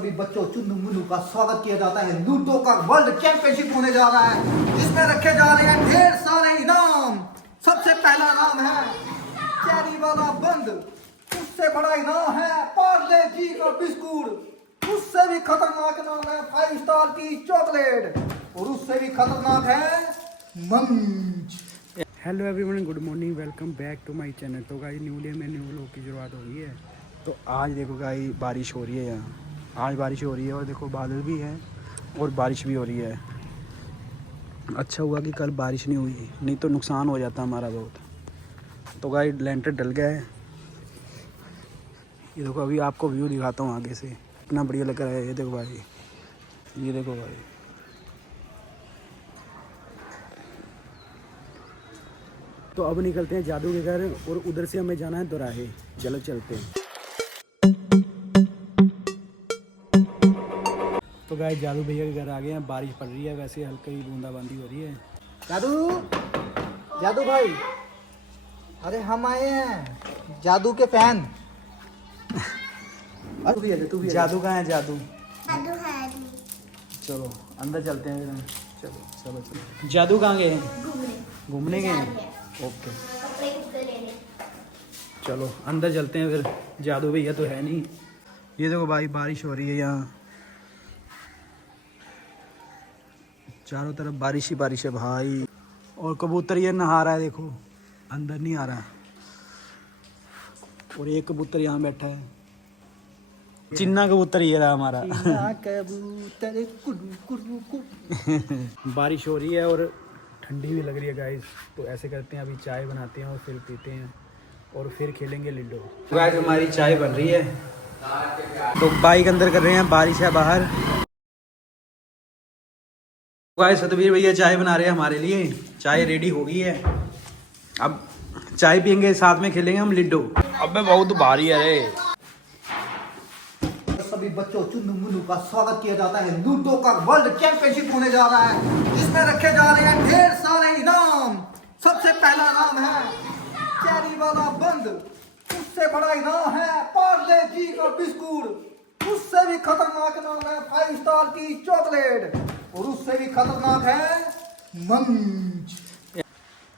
सभी बच्चों चुन्नू मुन्नू का स्वागत किया जाता है। लूडो का वर्ल्ड चैंपियनशिप होने जा रहा है, जिसमें रखे जा रहे हैं ढेर सारे इनाम। सबसे पहला नाम है चेरी वाला बंद, उससे बड़ा इनाम है पार्ले जी का बिस्कुट, उससे भी खतरनाक नाम है 5 स्टार की चॉकलेट, और उससे भी खतरनाक है मंच। Hello everyone, good morning, welcome back to my channel. तो गाइस न्यू डे में न्यू व्लॉग की शुरुआत हो गई है। तो आज देखो गाइस बारिश हो रही है, यहाँ आज बारिश हो रही है और देखो बादल भी है और बारिश भी हो रही है। अच्छा हुआ कि कल बारिश नहीं हुई, नहीं तो नुकसान हो जाता हमारा बहुत। तो गाइस लेंटर डल गया है, ये देखो। अभी आपको व्यू दिखाता हूँ आगे से, इतना बढ़िया लग रहा है। ये देखो भाई, ये देखो भाई। तो अब निकलते हैं जादू के घर और उधर से हमें जाना है दोराहे। चलो चलते हैं। तो गाइस जादू भैया के घर आ गए हैं। बारिश पड़ रही है, वैसे हल्की बूंदाबांदी हो रही है। जादू भाई, अरे हम आए हैं जादू के फैन। तू भी आ, जादू कहाँ है? जादू जादू है चलो अंदर चलते हैं। चलो चलो चलो। जादू कहाँ गए हैं? घूमने गए हैं। ओके कपड़े कुपड़े लेने। चलो अंदर चलते हैं फिर। जादू भैया तो है नहीं। ये देखो भाई बारिश हो रही है, यहाँ चारों तरफ बारिश ही बारिश है भाई। और कबूतर ये नहा रहा है, देखो अंदर नहीं आ रहा। और एक कबूतर यहाँ बैठा है, चिन्ना कबूतर ये रहा हमारा। कबूतर कुड़ू कुड़ू कुड़ू। बारिश हो रही है और ठंडी भी लग रही है गाइस। तो ऐसे करते हैं, अभी चाय बनाते हैं और फिर पीते हैं और फिर खेलेंगे लूडो। गाइस हमारी चाय बन रही है, तो बाइक अंदर कर रहे हैं, बारिश है बाहर। गाइस सतबीर भैया चाय बना रहे हैं हमारे लिए। चाय रेडी हो गई है, अब चाय पियेंगे, साथ में खेलेंगे हम लूडो। अबे बहुत भारी है रे। सभी बच्चों चुन्नू मुन्नू का स्वागत किया जाता है। लूडो का वर्ल्ड चैंपियनशिप होने जा रहा है, जिसमें रखे जा रहे हैं ढेर सारे इनाम। सबसे पहला नाम है चेरी वाला बंद, उससे बड़ा इनाम है पार्ले जी का बिस्कुट, उससे भी खतरनाक नाम है 5 स्टार की चॉकलेट, और उससे भी खतरनाक है मंच।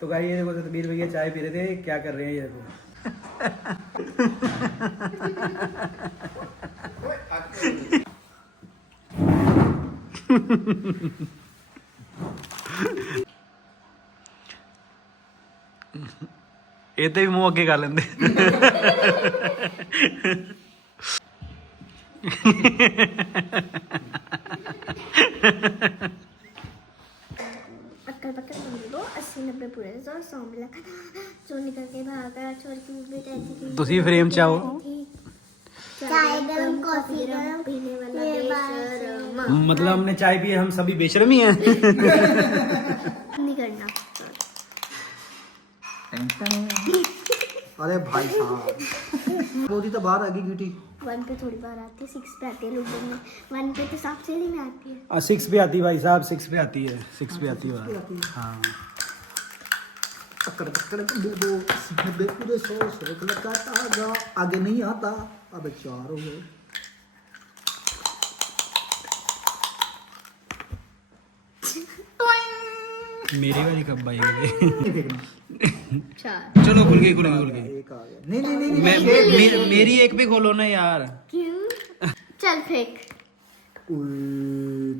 तो गाइस ये देखो सतबीर भैया चाय पी रहे थे, क्या कर रहे हैं ये देखो। ਇਹ ਤੇ ਵੀ ਮੂੰਹ ਅੱਗੇ ਕਰ ਲੈਂਦੇ। पक्का पक्का समझ लो 80-90 पूरे 100 मिला चोर निकल के भागा। चोर की बेटा ऐसी ਤੁਸੀਂ ਫਰੇਮ ਚ ਆਓ। चाय गरम कॉफी गरम पीने वाला बेशरम। मतलब हमने चाय पी, हम सभी बेशर्म ही हैं। नहीं करना। अरे भाई साहब, रोटी तो बाहर आ गई गिटी। 1 पे थोड़ी बार आती है, 6 पे आती है लूडो में। 1 पे तो सांप सीढ़ी में आती है। 6 पे आती भाई साहब, 6 पे आती है, 6 पे आती है। हाँ पकड़ पकड़ लूडो 90 पूरे 100 लगाता, आगे नहीं आता। अब 4 हो गए। मेरी वाली कब आएगी? चार। चलो खुल गई खुल गई खुल गई। एक आ गया। नहीं नहीं नहीं, मेरी एक भी खोलो ना यार। क्यों? चल फेंक।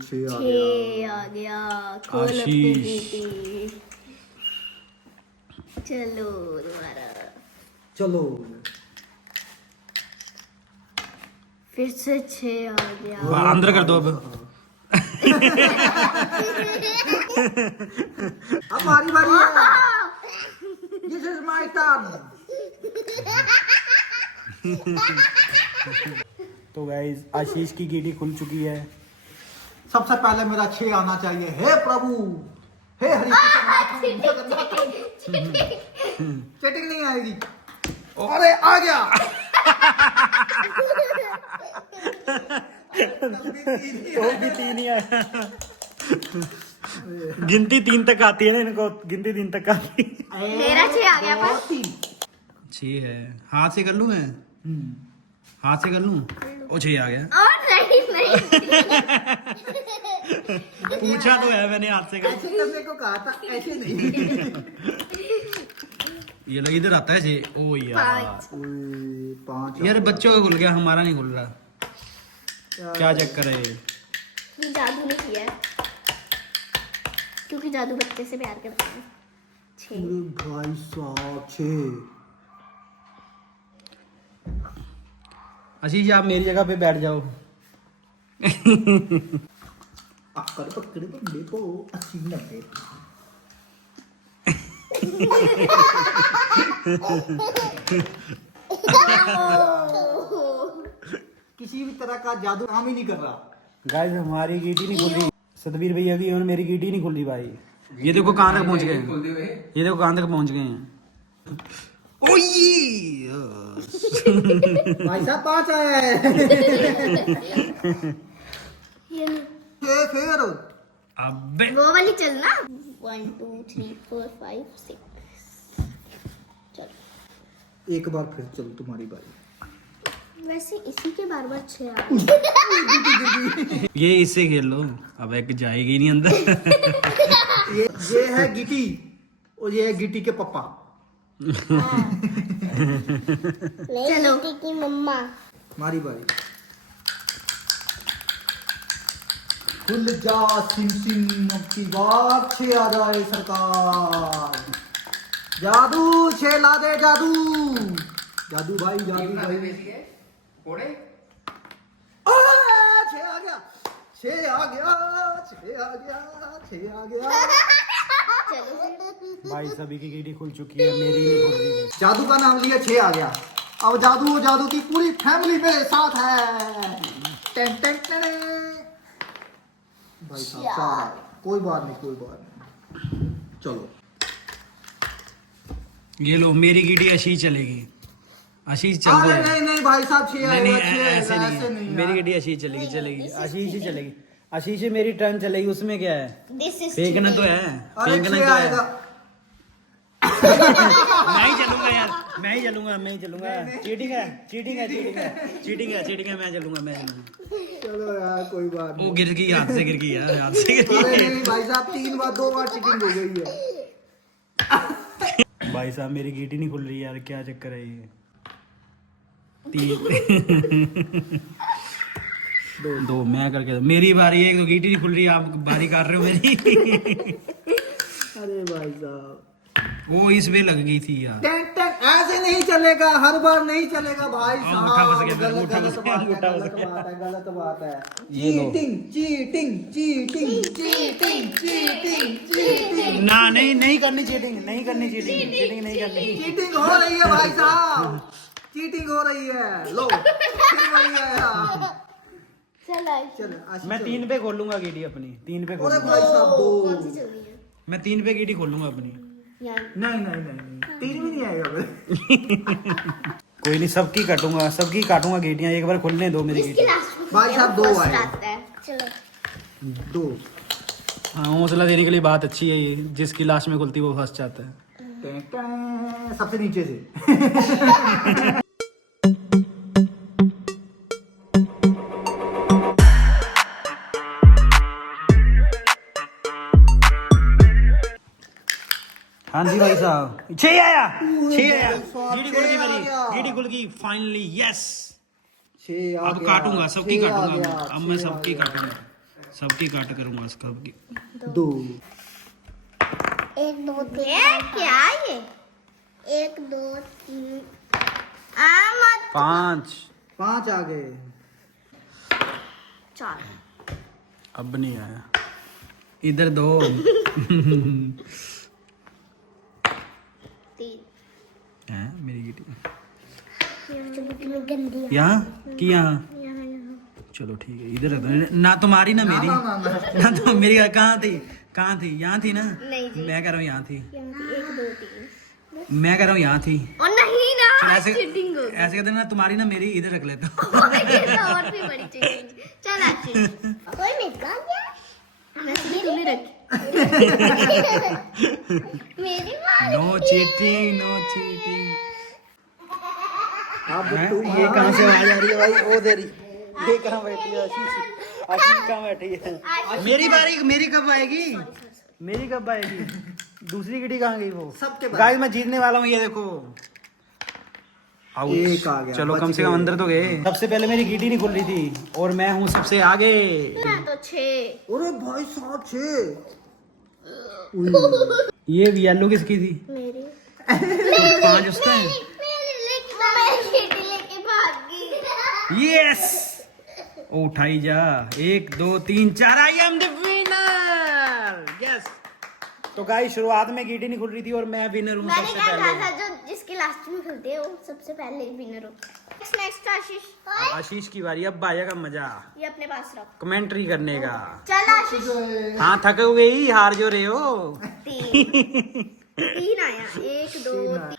6 आ 6 गया। आ गया। खोल अपनी आशीष। बेटी। चलो दोबारा। चलो फिर से 6 आ गया। वाह, अंदर कर दो अब। अब हमारी बारी है। This is my turn. तो गाइस आशीष की गीटी खुल चुकी है। सबसे पहले मेरा 6 आना चाहिए। हे प्रभु, हे हरि कृष्ण। चीटिंग नहीं आएगी। अरे आ गया। तो भी 3 ही आया। गिनती 3 तक आती है ना इनको, गिनती 3 तक आती है। मेरा 6 आ गया पर 6 है। हाथ से कर लूं मैं? हाथ से कर लूं? ओ 6 आ गया। और नहीं पूछा तो है मैंने आपसे। ऐसे करने को कहा था, ऐसे नहीं। ये लो इधर आता है जी। ओ यार 5 यार बच्चों का खुल गया, हमारा नहीं खुल रहा। क्या चक्कर है ये जादू ने किया है, क्योंकि जादू बच्चे से प्यार करता है। 6 भाई साहब 6। आशीष आप मेरी जगह पे बैठ जाओ। अक्कर पकड़े बंदे को 80-90। किसी भी तरह का जादू काम ही नहीं कर रहा। गाइस हमारी गीटी नहीं खुल रही, सतबीर भैया की और मेरी गीटी नहीं खुल रही भाई। ये देखो कहाँ तक पहुँच गए, ये देखो कहाँ तक पहुँच गए हैं। ओ ये भाई साहब 5 आया है। ये नहीं, फिर अबे वो वाली चलना। 1 2 3 4 5 6 चलो। एक बार फिर चलो तुम्हारी बारी। वैसे इसी के बार बार 6 आ गए। ये इससे खेल लो, अब एक जाएगी नहीं अंदर। ये है गिटी और ये है गिटी के पापा। चलो की मम्मा। हमारी बारी। खुल जा सिम सिम, अब की बात 6 आ जाए सरकार। जादू 6 ला दे जादू। जादू भाई, जादू भाई। 6 आ गया, 6 आ गया, 6 आ गया, 6 आ गया। चलो भाई सभी की गीटी खुल चुकी है, मेरी नहीं खुल रही है। जादू का नाम लिया, 6 आ गया। अब जादू जादू की पूरी फैमिली मेरे साथ है। Ten ten ten. भाई साहब 4 आ गया। कोई बात नहीं, कोई बात नहीं। चलो ये लो मेरी गीटी आशीष चलेगी। आशीष चल अरे दो। नहीं नहीं भाई साहब 6 नहीं आएगा, नहीं 6 ऐसे आएगा, नहीं ऐसे है। नहीं मेरी यार। गड्डी आशीष चलेगी, चलेगी आशीष ही चलेगी। आशीष ही मेरी टर्न चलेगी, उसमें क्या है, दिस इज फेंकना तो है, अरे फेंकना 6 तो है। आएगा। मैं ही चलूंगा यार, मैं ही चलूंगा, मैं ही चलूंगा। चीटिंग है, चीटिंग है, चीटिंग है, चीटिंग है, चीटिंग है। मैं चलूंगा, मैं चलूंगा। चलो यार कोई बात वो नहीं। गिर गई, हाथ से गिर गई यार, हाथ से गिर अरे गई। नहीं भाई साहब 3 बार 2 बार चीटिंग हो गई है। भाई साहब मेरी गीटी नहीं खुल रही यार, क्या चक्कर है ये। 3 दो मैं करके दो। मेरी बारी है, एक तो गीटी नहीं खुल रही, आप बारी कर रहे हो मेरी। अरे भाई साहब वो इस वे लग गई थी यार। टेन टेन ऐसे नहीं चलेगा, हर बार नहीं चलेगा भाई अंगूठा फंस साहब। गया, गलत अंगूठा गलत फंस गया, बात है, अंगूठा फंस गलत गया। बात है, गलत बात है। ये लो। Cheating cheating cheating cheating cheating cheating. ना नहीं नहीं करनी चीटिंग, नहीं करनी चीटिंग, चीटिंग नहीं करनी। चीटिंग हो रही है भाई साहब, चीटिंग हो रही है। लो फिर वही आया। चलो चलो आशीष मैं चलो। 3 पे खोलूंगा गीटी अपनी, 3 पे अरे खोलूंगा। भाई साहब कौन सी 2। चल रही है मैं 3 पे गीटी खोलूंगा अपनी। यार? नहीं नहीं नहीं नहीं 3 भी नहीं आएगा भाई। कोई नहीं, सबकी सबकी काटूंगा गीटियां। एक बार खोलने दो मेरी इसकी गीटी। लास्ट में भाई साहब 2 फर्स्ट आए। आता है। चलो 2 हाँ हौसला देने के लिए बात अच्छी है ये, जिसकी लास्ट में खुलती है वो फर्स्ट आता है। सबसे नीचे से। हाँ जी भाई साहब 6 आया, 6 आया। साहब, गीटी खुल गई 6 आ मेरी, गया। गीटी खुल गई फाइनली, यस। 6 आ अब गया, काटूंगा, सबकी 6 आ काटूंगा गया, अब मैं 6 आ सबकी गया। काटूंगा, सबकी काट करूंगा सबकी। 2 1 2 3 क्या ये 1 2 3 आ मत 5 आ गए। 4 अब नहीं आया, इधर 2 3 है मेरी गीटी। गंदी यहाँ कि यहाँ, यहाँ चलो ठीक है, इधर रख दो। ना तुम्हारी ना मेरी, ना तो मेरी कहाँ थी, कहाँ थी, यहाँ थी ना। नहीं जी। मैं कह रहा हूँ यहाँ थी, 1 2 3 मैं कह रहा हूँ यहाँ थी। और नहीं ना चल ऐसे चीटिंग हो ऐसे कहते ना, तुम्हारी ना मेरी, इधर रख लेता हूँ। ये तो और भी बड़ी चीटिंग। चल अच्छी कोई निकाल गया मैं सीधे तुम्हें रखी मेरी माँ नो चीटिंग, नो चीटिंग। अब हैं? तुम ये कहाँ से आवाज आ रही है भाई? वो दे रही। ये कहाँ बैठी है आशीष? आशीष कहाँ बैठी है? मेरी बारी, मेरी कब आएगी? मेरी कब आएगी? दूसरी गिटी कहाँ गई वो? सबके पास। गाइस मैं जीतने वाला हूँ, ये देखो। एक आ गया, चलो बच कम से कम गए। अंदर तो गए। सबसे पहले मेरी गिटी नहीं खुल रही थी और मैं हूँ सबसे आगे। मैं तो 6। अरे भाई साहब 6। ये येलो किसकी थी? मेरी। तो 5 उसका है। मैं चीटी लेके भाग गई। यस, उठाई जा। 1 2 3 4, I am the winner. Yes. तो गाइस शुरुआत में गीटी नहीं खुल रही थी और मैं विनर हूँ मैंने सबसे क्या कहा पहले। था, जो जिसकी लास्ट में खुलती है वो सबसे पहले विनर हो। नेक्स्ट आशीष। आशीष की बारी, अब आएगा मजा ये अपने पास रख। कमेंट्री करने का। चल आशीष। हाँ थक गई, हार जो रहे हो। 3 आया। 1 2 3।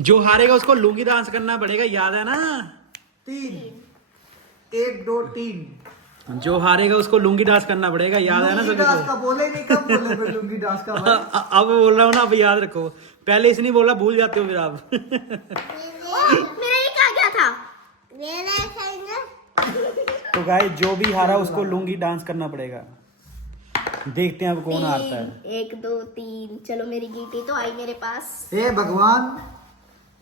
जो हारेगा उसको लुंगी डांस करना पड़ेगा, याद है ना? 3 1 2 3। जो हारेगा उसको लुंगी डांस करना पड़ेगा, याद है ना लुंगी सभी डांस को? का बोले नहीं, कब बोले फिर लुंगी डांस का भाई? अब बोल रहा हूँ ना, अब याद रखो। पहले इसने बोला, भूल जाते हो फिर आप। मेरा ये क्या क्या था? मेरा तो गाइस जो भी हारा उसको लुंगी डांस करना पड़ेगा। देखते हैं अब कौन हारता है। 1 2 3। चलो मेरी गीटी तो आई मेरे पास। हे भगवान,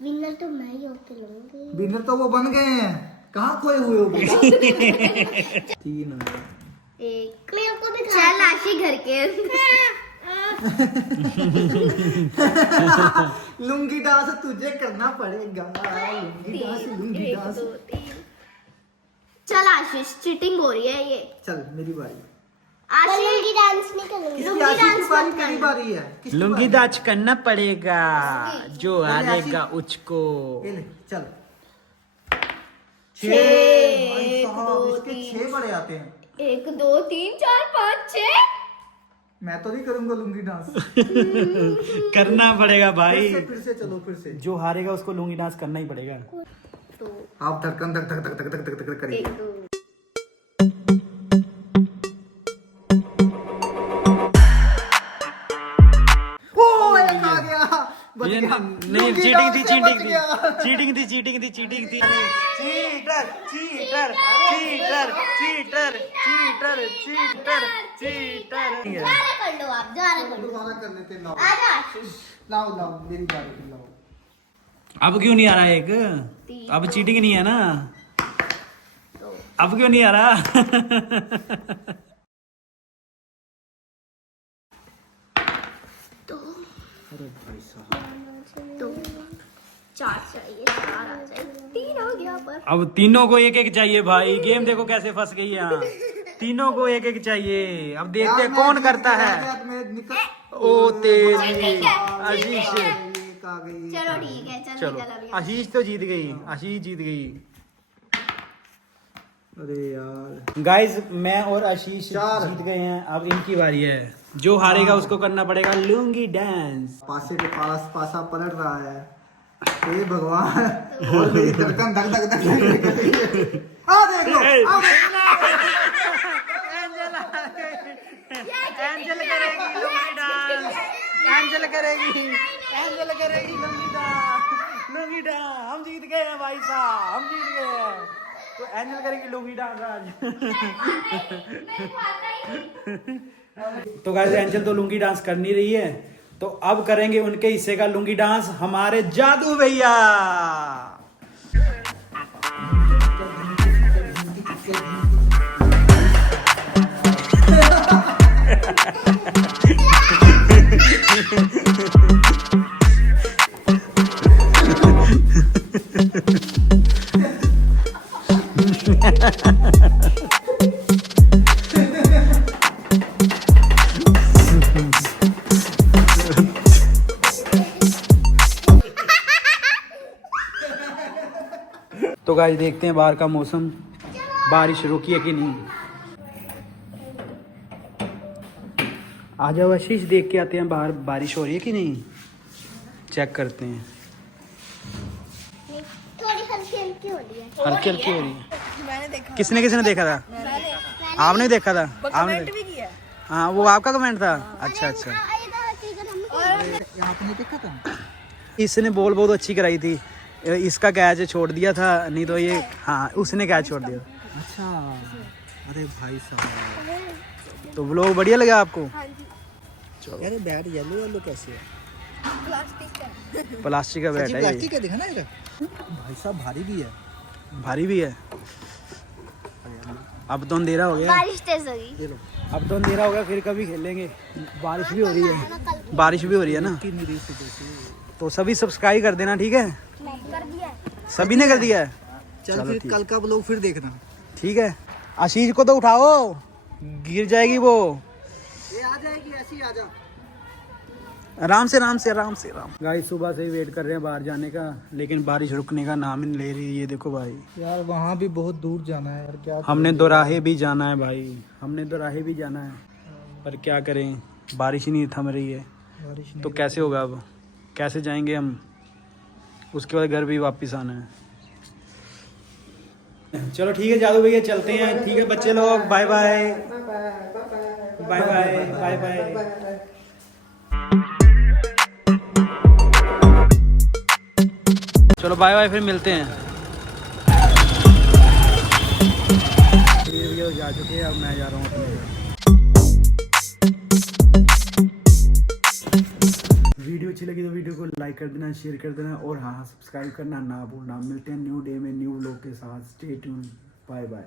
विनर तो मैं ही होते लूंगी। विनर तो वो बन गए हैं, कहाँ खोए हुए हो? 3 एक मेरे को भी चल आशी घर के लुंगी डांस तुझे करना पड़ेगा। लुंगी डांस। 1 2 3। चल आशीष, चीटिंग हो रही है ये। चल मेरी बारी। आशीष लुंगी डांस नहीं करूंगी। किसकी आशीष की बारी? मेरी बारी है। किसकी लुंगी बारी? डांस करना पड़ेगा, जो हारेगा उसको। ये ले, चल। 6 छः, भाई साहब, 2 इसके 6 बड़े आते हैं। 1 2 3 4 5 6। मैं तो नहीं करूंगा लुंगी डांस। करना पड़ेगा भाई। फिर से चलो, फिर से। जो हारेगा उसको लुंगी डांस करना ही पड़ेगा। तो आप धड़कन धक धक धक धक धक धक धक करिए। 1 2। ओ एक आ गया, बच ये गया। नहीं, लुंगी चीटिंग डांस थी, से चीटिंग बच थी, गया। चीटिंग थी, चीटिंग थी, चीटिंग थी। Cheater, cheater, cheater, cheater, cheater, cheater, cheater. जारा कर लो आप, जारा कर लो। दोबारा कर लेते हैं, लाओ आजा आशीष। लाओ लाओ, मेरी बारी थी, लाओ। अब क्यों नहीं आ रहा एक? अब चीटिंग नहीं है ना? अब क्यों नहीं आ रहा? अरे भाई साहब, 2 4 चाहिए, 4 आ जाए। 3 हो गया पर। अब तीनों को एक एक चाहिए भाई। गेम देखो कैसे फंस गई यहाँ। तीनों को एक एक चाहिए। अब देखते हैं कौन करता है। ओ तेरी आशीष। चलो ठीक है, चल चलो निकल अभी। आशीष तो जीत गई, आशीष जीत गई। अरे यार, गाइस मैं और आशीष 4 जीत गए हैं। अब इनकी बारी है। जो हारेगा उसको करना पड़ेगा लुंगी डांस। पासे के पास पासा पलट रहा है। हे भगवान, और मेरी धड़कन धक धक धक धक धक रही है। आ देख लो, आ देख एंजल करेगी लुंगी डांस। एंजल करेगी, एंजल करेगी लुंगी डांस। लुंगी डांस, हम जीत गए हैं भाई साहब, हम जीत गए हैं। तो एंजल करेगी लुंगी डांस आज। तो गाइस एंजल तो लुंगी डांस कर नहीं रही है, तो अब करेंगे उनके हिस्से का लुंगी डांस हमारे जादू भैया। तो गाइस देखते हैं बाहर का मौसम, बारिश रुकी है कि नहीं। आ जाओ आशीष, देख के आते हैं बाहर बारिश हो रही है कि नहीं, चेक करते हैं। थोड़ी हल्की हल्की हो रही है। हल्की हल्की हो रही है। मैंने देखा। किसने किसने देखा था? आपने देखा था? आपने भी किया। हाँ वो आपका कमेंट था। अच्छा अच्छा, आपने देखा था? इसने बॉल बहुत अच्छी कराई थी, इसका कैच छोड़ दिया था, नहीं तो ये हाँ उसने कैच छोड़ दिया। अच्छा, अरे भाई साहब, तो व्लॉग बढ़िया लगा आपको? हाँ जी, चलो। यार बैट येलो येलो कैसे है? प्लास्टिक का। प्लास्टिक का बैट सच्ची है प्लास्टिक ये। है, देखा ना ये। भाई साहब भारी भी है। भारी भी है। अब तो अंधेरा हो गया, बारिश तेज हो गई। ये लो। अब तो अंधेरा हो गया, फिर कभी खेलेंगे। बारिश भी हो रही है, बारिश भी हो रही है ना। की मेरी से जैसे। तो सभी सब्सक्राइब कर देना, ठीक है? कर दिया है। सभी ने कर दिया है। चल चलो फिर ठीक। कल का ब्लॉग फिर देखना। ठीक है। आशीष को तो उठाओ, गिर जाएगी वो। ये आ जाएगी, ऐसी ही आ जा। आराम से आराम से आराम से आराम। गाइस सुबह से ही वेट कर रहे हैं बाहर जाने का, लेकिन बारिश रुकने का नाम ही नहीं ले रही। ये देखो भाई, यार वहाँ भी बहुत दूर जाना है यार, क्या हमने दोराहे भी जाना है भाई, हमने दोराहे भी जाना है, पर क्या करें, बारिश ही नहीं थम रही है। बारिश तो कैसे होगा अब, कैसे जाएंगे हम? उसके बाद घर भी वापस आना है। चलो ठीक है जादू भैया, चलते हैं। ठीक है बच्चे लोग, bye bye bye bye bye bye. चलो बाय बाय, फिर मिलते हैं। भैया जा चुके हैं, अब मैं जा रहा हूँ अपने। वीडियो अच्छी लगी तो वीडियो को लाइक कर देना, शेयर कर देना, और हाँ सब्सक्राइब करना ना भूलना। मिलते हैं न्यू डे में न्यू व्लॉग के साथ। Stay tune, bye bye.